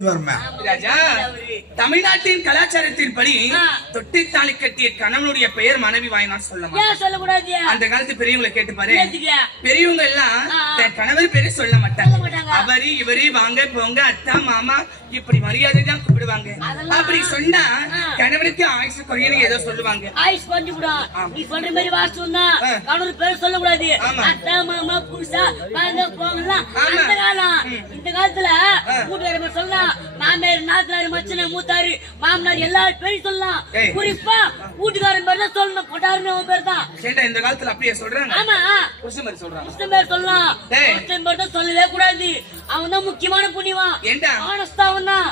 வருமே ராஜா தமிழ்நாட்டின் கலாச்சாரத்தின்படி ஆ. தொட்டி தாலி கட்டிய கணவனுடைய பெயர் மனைவி வாயினால் சொல்லலாம் சொல்லக்கூடாது அந்த காலத்து பெரியவங்களை கேட்டு பாரு. பெரியவங்க எல்லாம். தன் கணவர் பேரு சொல்ல மாட்டாங்க சொல்ல. அவரு இவரு வாங்க போங்க அத்தா மாமா இப்படி மரியாதை தான் கூப்பிடுவாங்க அப்படி சொன்னா. கணவனுக்கு ஆயுசு குறையன்னு ஏதோ சொல்லுவாங்க ஆயுஷ் குறைஞ்சு நீ சொல்ற மாதிரி ஆ. கணவர் பேர் சொல்லக்கூடாது ஆமா. அத்தா மாமா புருஷா வாங்க போகலாம் ஆமா. அந்த காலம் ம். இந்த காலத்துல கூட்டுக்கார பேர் சொல்லலாம் மாமியார் நாத்தனார் மச்சனர் மூத்தாரு மாமனார் எல்லாரும் பேரும் சொல்லலாம். குறிப்பா வீட்டுக்காரன் பேர் தான் சொல்லணும் கொட்டாருன்னு அவன் பேர் தான். சேட்டா இந்த காலத்துல அப்படியே சொல்றாங்க. ஆமா. புருஷன் சொல்றாங்க. பேர் சொல்லலாம். பேர் தான் சொல்லவே கூடாது. அவன் தான் முக்கியமான புண்ணியவான் ஏண்டா? ஆனஸ்தா அவன் தான்.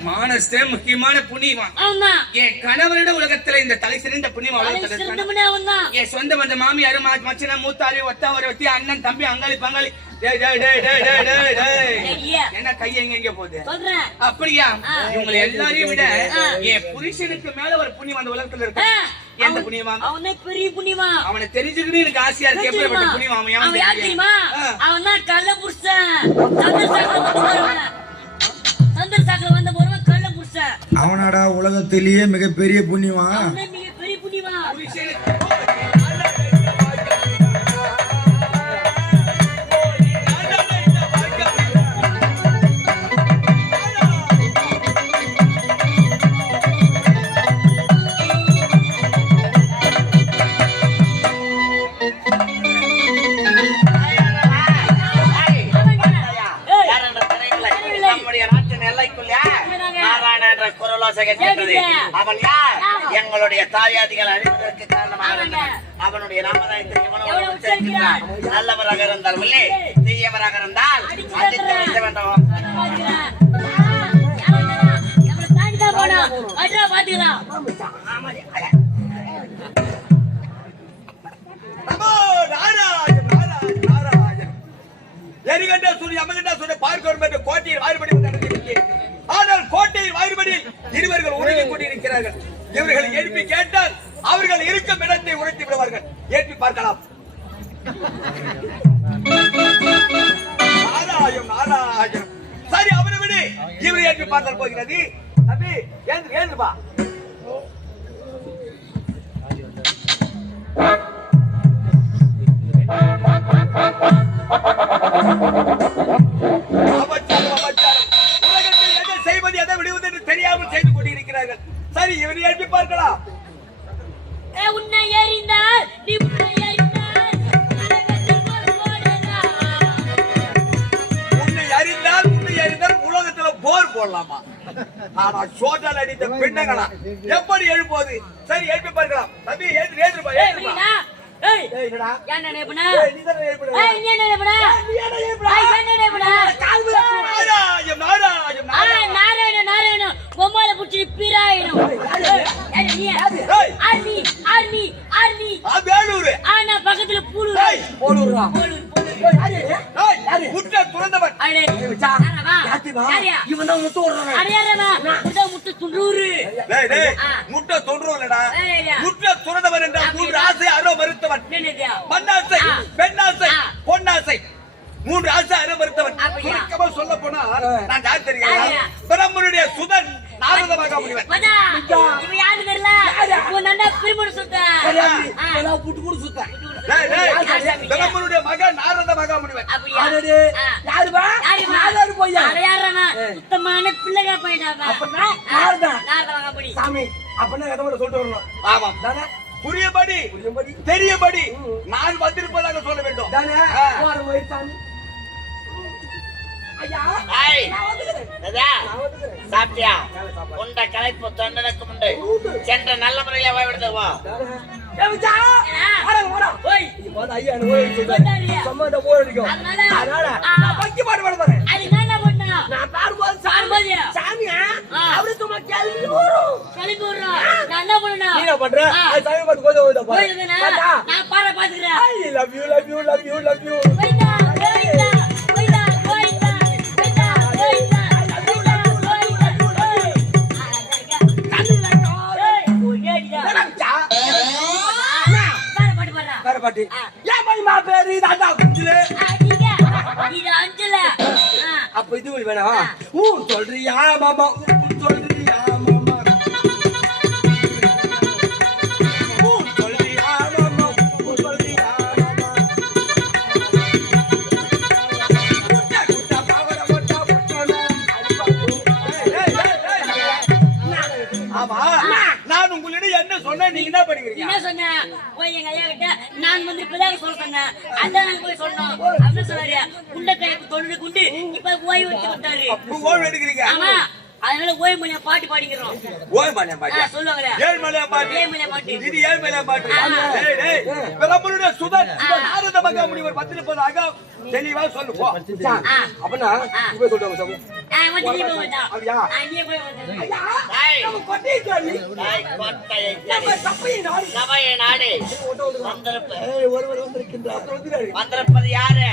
மானஸ்தே முக்கியமான புண்ணியவான் என் கணவரிட உலகத்துல இந்த தலை சிறந்த என் சொந்த வந்த மாமியாரு மச்சன மூத்தாரு ஒத்தாவரை ஒத்தி அண்ணன் தம்பி அங்காளி பங்காளி. டேய், டேய், டேய், டேய், டேய், டேய், டேய். ஐயா. என்ன கைய எங்க எங்க போகுது? சொல்றேன். அப்படியா. இவங்களை எல்லாரையும் விட ஆ. என் புருஷனுக்கு மேல ஒரு புண்ணியம் அந்த உலகத்துல இருக்கு. எந்த அவன் பெரிய புண்ணியவான் அவனை தெரிஞ்சுக்கணும் எனக்கு ஆசையா இருக்கு. எப்படிப்பட்ட அவன் ஏன் அவன் யார் தெரியுமா? ஆ. அவன் தான் கள்ள புருஷன் சந்திர சாக்கல வந்து போறவன் சந்திர சாக்கல அவனாடா உலகத்திலேயே மிகப்பெரிய புண்ணியவான். புண்ணியவான். நீங்கள் அழிப்பதற்கு காரணமாக அவனுடைய நாமதாயத்தை எவனோ நல்லவராக இருந்தால் இல்லை தீயவராக இருந்தால் அடித்து கோட்டையில் வாறுபடி நடக்கவில்லை ஆனால் கோட்டையில் வாறுபடி இருவர்கள் உருகி கொண்டிருக்கிறார்கள். இவர்களை எழுப்பி கேட்டால் அவர்கள் இருக்கும் இடத்தை உரைத்து விடுவார்கள். ஏற்றி பார்க்கலாம். நாராயம் நாராயம் சரி அவரை விடு. இவரை ஏற்றி பார்த்தால் போகிறது. தம்பி ஏந்து ஏந்துப்பா எழுப்பலாமா ஆனா சோதல் அடித்த பின்னங்களா எப்படி எழுப்போது சரி எழுப்பி பார்க்கலாம் தம்பி ஏத்து ஏத்துப்பா ஏத்துப்பா பொம்மால புடிச்சு பீராயிடும் ஆனா பக்கத்துல பூலூர்? போலூர். முட்டை துறந்தவன். இவன் தான் பொன்னாசை. மூன்று ஆசை அறோ மறுத்தவன் சுருக்கமா சொல்ல நான் யார் சுதன் நாரதமாக முடிவன். யாரு சுத்த புட்டு கூட சுத்த மகன்? நாரத மகாமுனிவன். யாரு போய்? சுத்தமான பிள்ளைகா அப்படின்னா நாரதா நாரத மகாமுனி சாமி அப்படின்னா எதை சொல்லிட்டு வரணும். ஆமாம். தானே? புரியபடி புரியபடி. தெரியபடி நான் வந்திருப்பதாக சொல்ல வேண்டும். தானே? சாப்பிட்டியா? உண்ட கலைப்பு தொண்டனுக்கு உண்டு. சென்ற நல்ல முறையில ஓய்வெடுத்துவா பண்றேன் பாட்டு. ஏன் மகிமா பேரு? இது அஞ்சுல. அப்ப இது வேணாம்? ஊர் சொல்றியா மாமா? நான் வந்து இப்பதான் சொல்ல சொன்னேன். அதான் நாங்க போய் சொன்னோம். அப்படின்னு சொன்னாரு. குண்ட கைப்பு தொண்ணூறு குண்டு. இப்ப ஓய்வு வச்சு விட்டாரு ஓய்வு எடுக்கிறீங்க? ஆமா. அதனால ஓய்வு மொழியா பாட்டு பாடிக்கிறோம். ஓய்வு மலையா ஆ, பாட்டியா சொல்லுவாங்களே. ஏழு மலையா பாட்டு? ஏழு மலையா பாட்டு. இது ஏழு மலையா பாட்டு. ஆமா. டேய், டேய், பிரபலுடைய சுதன் நாரத மகா முனிவர் பத்து முப்பது ஆக தெளிவா சொல்லு போ ஆ. அப்பனா இப்ப சொல்லுவாங்க வந்திருப்பது யாரு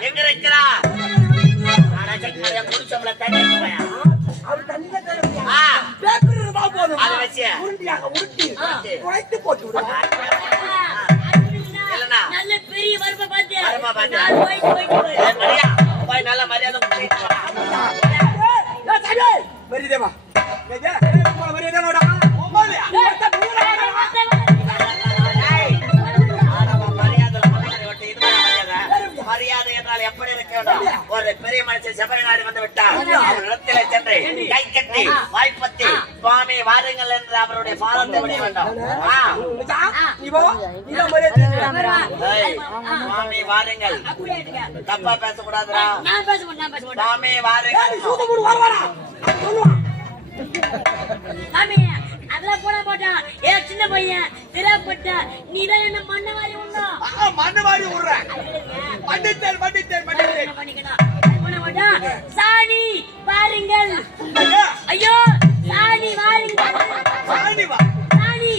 எங்க இருக்கிறா குடிச்சவங்கள தண்ணி. அவர் இருந்தா போதும். அதை வச்சு. உருண்டியாக உருட்டி, ஆ. குழைத்து போட்டு விடு. நல்ல பெரிய வரப்பை பார்த்து. நான் போயிட்டு போயிட்டு மரியா, போய் நல்ல மரியாதை கொடுத்துட்டு வா. மரியாதை உங்களை மரியாதை வாடா. பெரிய மனுஷன் செபரி நாடு வந்து விட்டார். அவர் இடத்திலே சென்று கை கட்டி வாய்ப்பத்தி சுவாமி வாருங்கள் என்று அவருடைய பாதத்தை விட வேண்டும் நீ. நீ தான் சுவாமி வாருங்கள். தப்பா பேசக்கூடாதுடா. நான் பேச மாட்டேன் நான் பேச மாட்டேன் சுவாமி வாருங்கள். சாமி அதெல்லாம் போட மாட்டான். ஏ சின்ன பையன் சிறப்பட்ட நீதான் என்ன மண்ண மாதிரி உண்டோம் ஆ, மண்ணு வாரி விடுறேன். மன்னித்தேன், சாணி பாருங்கள் ஐயா, சாணி வாருங்கள். சாணி வா. சாணி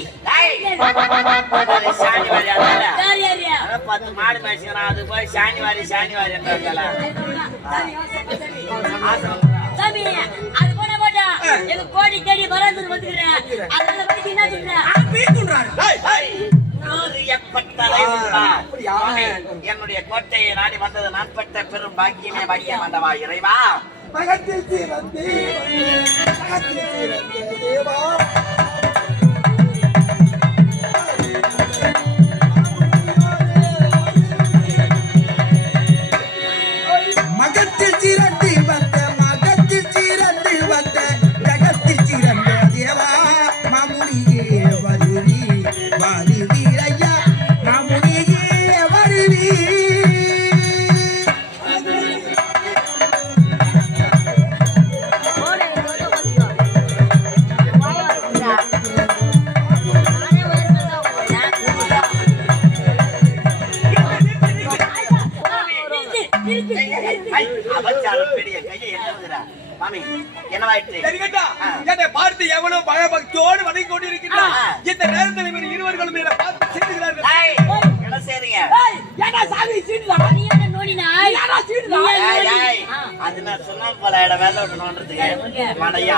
சாணி வாரி அதால. யார் யார் யார்? அதான் பத்து மாடு மேய்ச்சிக்கிறான் அது போய் சாணி வாரி சாணி வாரி என்றால சாமி, சாமி. சாமி அது போட மாட்டான் எங்க கோடி தேடி வராது வந்துக்கிறேன். அதனால போயிட்டு என்ன சொல்றேன் பீத்துன்றாரு. டேய், என்னுடைய கோட்டையை நாடி வந்தது நான் பெற்ற பெரும் பாக்கியமே பாக்கியம் ஆண்டவா இறைவா? மகத்தில் மகத்தில் தேவா சொன்ன இடம் வேலை விடணுன்றதுக்கு மடையா.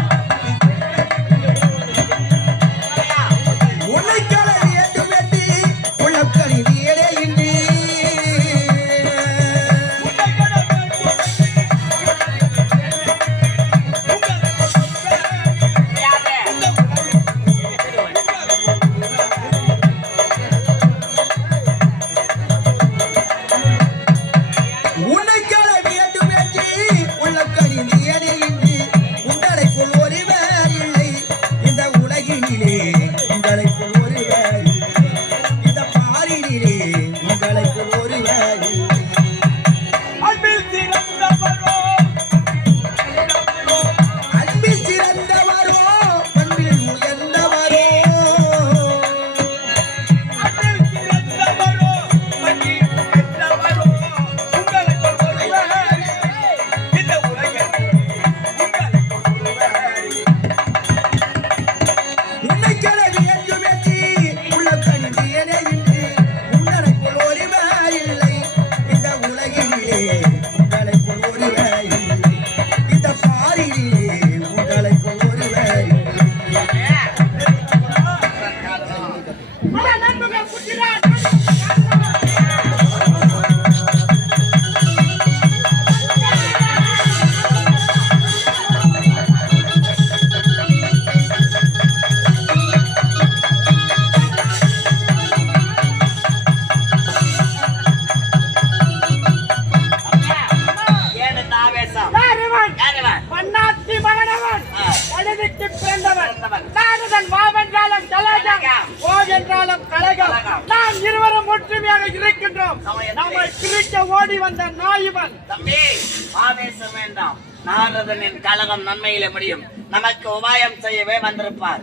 முடியும். நமக்கு உபாயம் செய்யவே வந்திருப்பார்.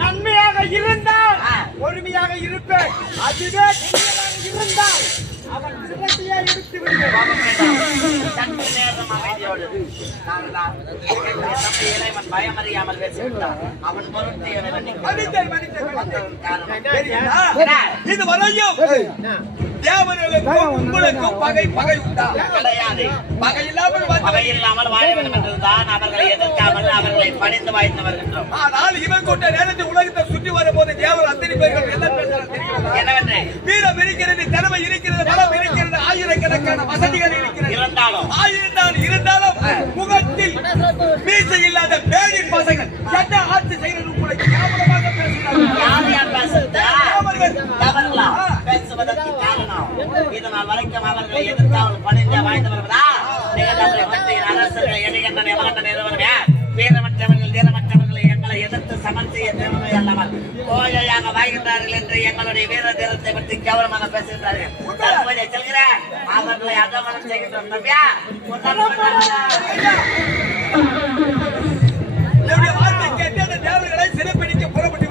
நன்மையாக இருந்தால் ஆ. பொறுமையாக இருப்பேன். அதுவே இருந்தால் அவன் சிறப்பியை எடுத்து விடுவேன். பயமறியாமல் பேசிவிட்டான் அவன்? இது வரையும் தேவர்களுக்கும் உங்களுக்கும் பகை பகை உண்டா? கிடையாது. பகை இல்லாமல் பகை இல்லாமல் வாழ வேண்டும் என்றுதான் அவர்களை எதிர்க்காமல் அவர்களை பணிந்து வருகின்றோம். ஆனால் இவன் கொண்ட நேரத்தில் உலகத்தை சுற்றி வரும்போது தேவர் அத்தனை பேர்கள் என்ன பேசுறாங்க? என்னவென்று? வீரம் இருக்கிறது திறமை இருக்கிறது பலம் இருக்கிறது ஆயிரக்கணக்கான வசதிகள் இருக்கிறது. இருந்தாலும் ஆயிரம் வரைக்கும் அவர்களை எதிர்க்காமல் பணிந்து வாழ்ந்து வருவதா நிகழ்ந்தவர்களை பற்றி அரசர்கள் எண்ணுகின்ற நிலவட்ட நிறுவனம் யார்? வீரமற்றவர்கள் தீரமற்றவர்களை எங்களை எதிர்த்து சமன் செய்ய தேவை அல்லவர் கோழையாக வாழ்கின்றார்கள் என்று எங்களுடைய வீர தீரத்தை பற்றி கேவலமாக பேசுகின்றார்கள். தற்போதைய செல்கிறேன். அவர்களை அதமனம் செய்கின்றோம் தம்பியா சிறைப்பிடிக்க புறப்பட்டு.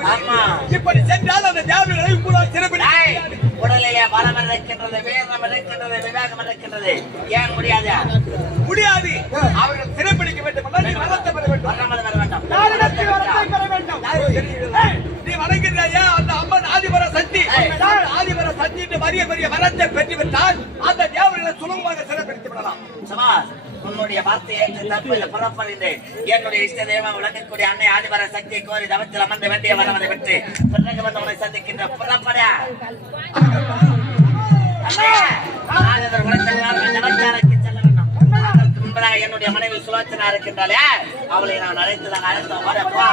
இப்படி சென்றால் அந்த தேவர்களை உங்களால் சிறைப்பிடிக்க உடலிலே பலம் இருக்கின்றது வீரம் இருக்கின்றது விவேகம் இருக்கின்றது. ஏன் முடியாது? முடியாது. அவர்கள் சிறைப்பிடிக்க வேண்டும் என்றால் நீ வரத்தை பெற வேண்டும். வராமல் வர வேண்டாம். நாரிடத்தில் வரத்தை பெற வேண்டும். நீ வணங்குகிறாயா அந்த அம்மன் ஆதிபர சக்தி. ஆதிபர சக்தி பெரிய பெரிய வரத்தை பெற்று விட்டால் அந்த தேவர்களை சுலபமாக சிறைப்பிடித்து விடலாம். சபாஸ் உன்னுடைய வார்த்தையை ஏற்று தற்போது புறப்படுகின்றேன் என்னுடைய இஷ்ட தெய்வம் விளங்கக்கூடிய அன்னை ஆதிவர சக்தியை கோரி தவத்தில் அமர்ந்து வேண்டிய வரவனை பெற்று பிறகு வந்து உன்னை சந்திக்கின்ற புறப்பட. என்னுடைய மனைவி சுலோச்சனா இருக்கின்றாலே அவளை நான் அழைத்து அழைத்துதான் அழைத்தோம் வரப்பா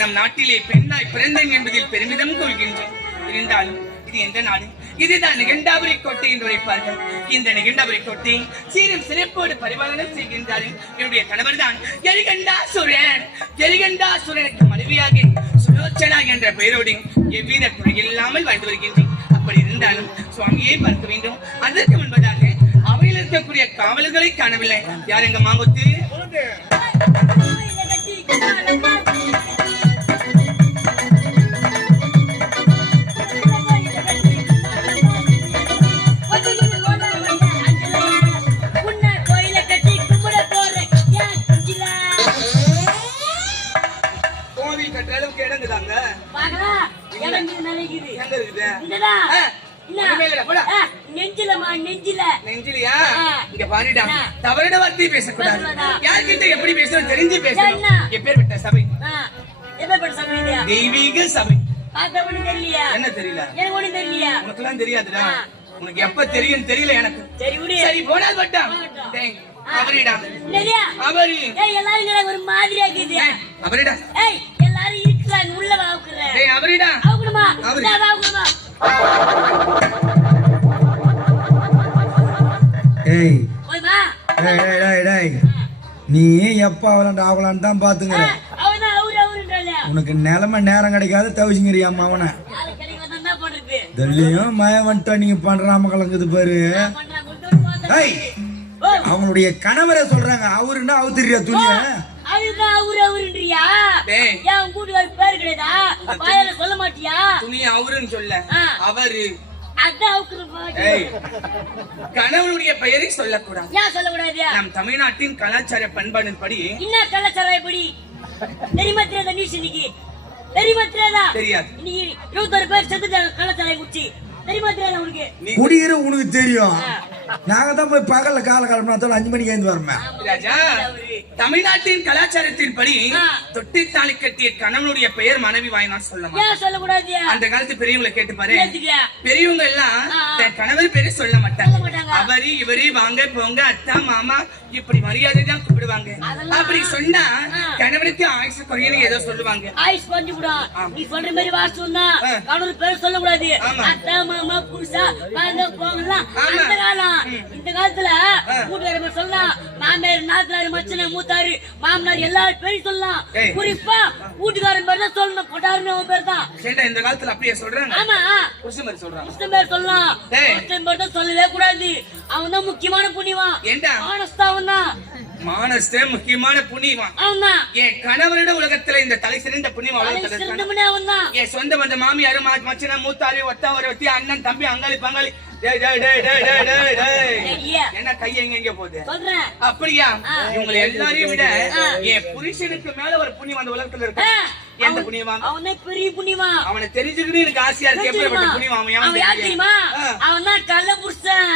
நம் நாட்டிலே பெண்ணாய் பிறந்தேன் என்பதில் பெருமிதம் கொள்கின்றேன் இருந்தாலும் இது எந்த நாடு? இதுதான் நிகண்டாபுரி கோட்டை என்று உரைப்பார்கள். இந்த நிகண்டாபுரி கோட்டை சீரும் சிறப்போடு பரிபாலனம் செய்கின்றார்கள். என்னுடைய கணவர் தான் எலிகண்டாசுரன் எலிகண்டாசுரனுக்கு மனைவியாக சுலோச்சனா என்ற பெயரோடு எவ்வித குறையில்லாமல் வாழ்ந்து வருகின்றேன். அப்படி இருந்தாலும் சுவாமியை பார்க்க வேண்டும். அதற்கு முன்பதாக அவையில் இருக்கக்கூடிய காவலர்களை காணவில்லை. யார் எங்க மாங்குத்து தவறான வார்த்தையை பேசக்கூடாது? யார்கிட்ட எப்படி பேசணும் தெரிஞ்சு பேசணும்? எப்பேற்பட்ட சபை. தெய்வீக சபை. என்ன தெரியல? எனக்கு ஒண்ணு தெரியலையா? உனக்கெல்லாம் தெரியாதுடா. ஆ. உனக்கு எப்ப தெரியும் தெரியல எனக்கு. சரி போகட்டும். டேய், அவரிடா. அவரு. எல்லாரும் ஒரு மாதிரியா இருக்குது ஏய், அவரிடா. டேய் அவரிடா. அவகுணுமா. அவரு. நான் வாக்குணுமா ஏய். ஏய், ஏய், ஏய், டேய். நீ எப்ப அவளாண்டு அவளான்னு தான் பாத்துங்கிற அவனா அவரு அவருன்றால உனக்கு நிலைமை நேரம் கிடைக்காத என்ன பண்றது தெல்லியும் மயம் வந்துட்டா நீங்க பண்றாம கலங்குது பாரு. அவனுடைய கணவரை சொல்றாங்க அவருன்னா அவுத்துறியா துணிய. அதுதான் அவரு அவருன்றியா? டேய். ஏன் உன் கூட்டுக்காரு பேரு கிடையாதா. வாயால சொல்ல மாட்டியா? துணி அவருன்னு சொல்ல. ஆ. அவரு. அதான் அவுக்குற ஏய் கணவனுடைய பெயரை சொல்லக்கூடாது. ஏன் சொல்லக்கூடாது? நம் தமிழ்நாட்டின் கலாச்சார பண்பாடின் படி என்ன கலாச்சாரம் எப்படி? தெரியுமா தெரியாதா நியூஸ் இன்னைக்கு தெரியுமா தெரியாதா. தெரியாது. இன்னைக்கு இருபத்தொரு பேர் செத்துட்டாங்க கலாச்சாரம் குச்சி தெரியுமா தெரியாதா உனக்கு தெரியும் நாங்க தான் போய் பகல்ல கால கிளம்பினா அஞ்சு மணிக்கு எழுந்து வரமே ராஜா தமிழ்நாட்டின் கலாச்சாரத்தின் படி. தொட்டி தாலி கட்டிய கணவனுடைய பெயர் மனைவி ஏன் சொல்லக்கூடாது அந்த காலத்து பெரியவங்களை கேட்டு பாரு. பெரியவங்க எல்லாம். தன் கணவர் பேரு சொல்ல மாட்டாங்க சொல்ல. அவரு இவரு வாங்க போங்க அத்தா மாமா இப்படி மரியாதை தான் கூப்பிடுவாங்க அப்படி சொன்னா. கணவனுக்கு ஆயுசு குறையன்னு ஏதோ சொல்லுவாங்க ஆயுஷ் கூட நீ சொல்ற மாதிரி வாசம். கணவர் பேர் சொல்லக்கூடாது. அத்தா மாமா வாங்க போங்கலாம் ஆமா. அந்த காலம் இந்த காலத்துல கூட்டுக்கார பேர் சொல்லலாம். மாமியார் நாத்தனார் மச்சன மூத்தாரு மாமனார் எல்லாரும் பேரும் சொல்லலாம். குறிப்பா வீட்டுக்காரன் பேர் தான் சொல்லணும் கொட்டாருன்னு அவன் பேர் தான். இந்த காலத்துல அப்படியே சொல்றாங்க. ஆமா. புருஷன் பேர் சொல்லலாம். கிருஷ்ணன் பேர் தான் சொல்லவே கூடாது. அவன் தான் முக்கியமான புண்ணியவான் ஏண்டா? ஆனஸ்தா அவன் தான். மானஸ்தே முக்கியமான புண்ணியவான் தான் என் கணவரிட உலகத்துல இந்த தலை சிறந்த புண்ணியம் தான் என் சொந்த வந்த மாமியாரு மச்சனா மூத்தாரி ஒத்தாவரை ஒத்தி அண்ணன் தம்பி அங்காளி பங்காளி. என்ன கை எங்க எங்க போகுது? அப்படியா? ஆ. இவங்களை எல்லாரையும் விட. என் புருஷனுக்கு மேல ஒரு புண்ணியம் அந்த உலகத்துல இருக்கு? எந்த அவன்- புண்ணியவான் அவன் பெரிய புண்ணியவான் அவனை தெரிஞ்சுக்கிட்டு எனக்கு ஆசையா இருக்கு. எப்படிப்பட்ட புண்ணியம் அவன்? தெரியுமா. அவன் தான் கள்ள புருஷன்.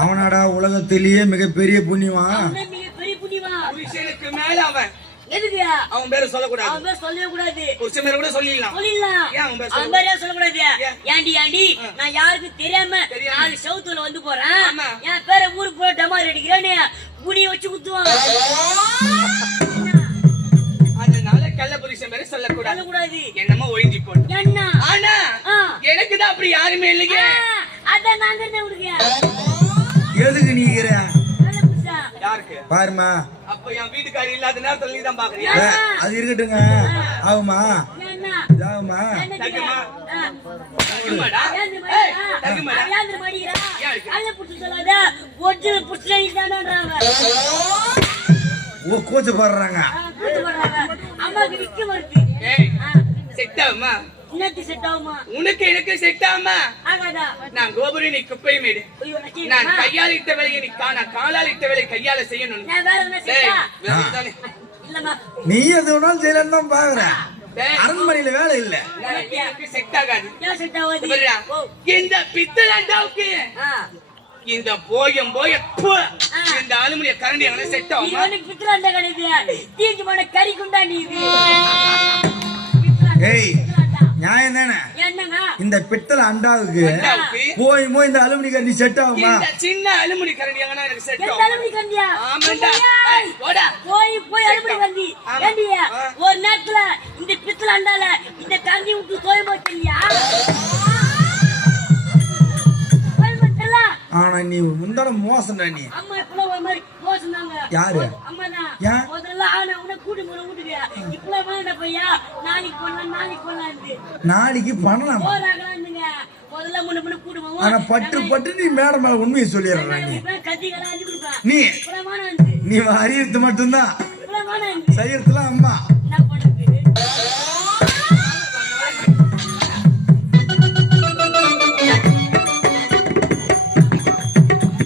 அவனாடா உலகத்திலேயே மிகப்பெரிய புண்ணியவான் தான் புருஷனுக்கு மேல அவன். எதுக்கு? அவன் பேரை சொல்லக்கூடாது. அவன் பேர் சொல்லவே கூடாது புருஷன் பேரை கூட சொல்லிடலாம். சொல்லிடலாம். ஏன் அவன் பேர் அவன் பேரே சொல்லக்கூடாது? ஏண்டி ஏண்டி நான் யாருக்கும் தெரியாம. நாலு சவுத்துல வந்து போறேன். என் பேரை ஊருக்கு போய் டமார் அடிக்கிறேன்னு குனிய வச்சு குத்துவான். அதனால கள்ள புருஷன் பேரை சொல்லக்கூடாது. சொல்லக்கூடாது. என்னமோ ஒழிஞ்சு போட்டு. என்ன? ஆனா. எனக்கு தான் அப்படி யாருமே இல்லையே அதான் இருந்தேன் உனக்கு. எதுக்கு யாருக்கு? பாருமா அப்ப என் வீட்டுக்காரி இல்லாத நேரத்துல நீ தான் பாக்குறியா? அது இருக்கட்டுங்க. ஆகுமா இதாகுமா. ஓ கூச்சப்படுறாங்க. அம்மாக்கு நிக்க ஆ, செட் ஆகுமா? உனக்கு எனக்கு செட் ஆகுமா ஆகாதா? நான் கோபுரி நீ குப்பை மேடு நான் நான்? கையால் இட்ட வேலையை நீ காண காலால் இட்ட வேலை கையால செய்யணும் நான். நீ எது வேணாலும் செய்யலன்னு தான் பாக்குறேன் அரண்மனையில வேலை இல்ல செட் ஆகாது இந்த பித்தலாண்டாவுக்கு. இந்த போயம் போய இந்த அலுமினிய கரண்டி எனக்கு செட் ஆகுமா வந்து பித்தலாண்டா கிடையாது. தீஞ்சு போன கறி குண்டா நீ. ஏய். நியாயம் தானே இந்த பித்தளை அண்டாவுக்கு போய் போய் இந்த அலுமினி கரண்டி செட் ஆகுமா? இந்த சின்ன அலுமினி கரண்டி எங்கன்னா எனக்கு செட் எந்த அலுமினி கண்டியா ஆமாண்டா. ஏய், போடா. போய் போய் அலுமினி ஆ. ஒரு நேரத்துல இந்த பித்தளை அண்டால இந்த கண்டி விட்டு மாட்டியா மாட்டல ஆனா நீ முந்தான மோசம்டா நீ. அம்மா இப்பெல்லாம் ஒரு மாதிரி யோசனாங்க யாரு? ஆனா உன கூட்டி வீட்டுக்கு பையா நாளைக்கு பண்ணலாம். போறாங்களாந்துங்க முதல்ல முன்ன முன்ன கூட்டு போவோம். ஆனா பட்டு பட்டு நீ மேடம் மேல உண்மையை சொல்லிடுற நீ. நீ அறியறது மட்டும்தான். செய்யறதுல அம்மா.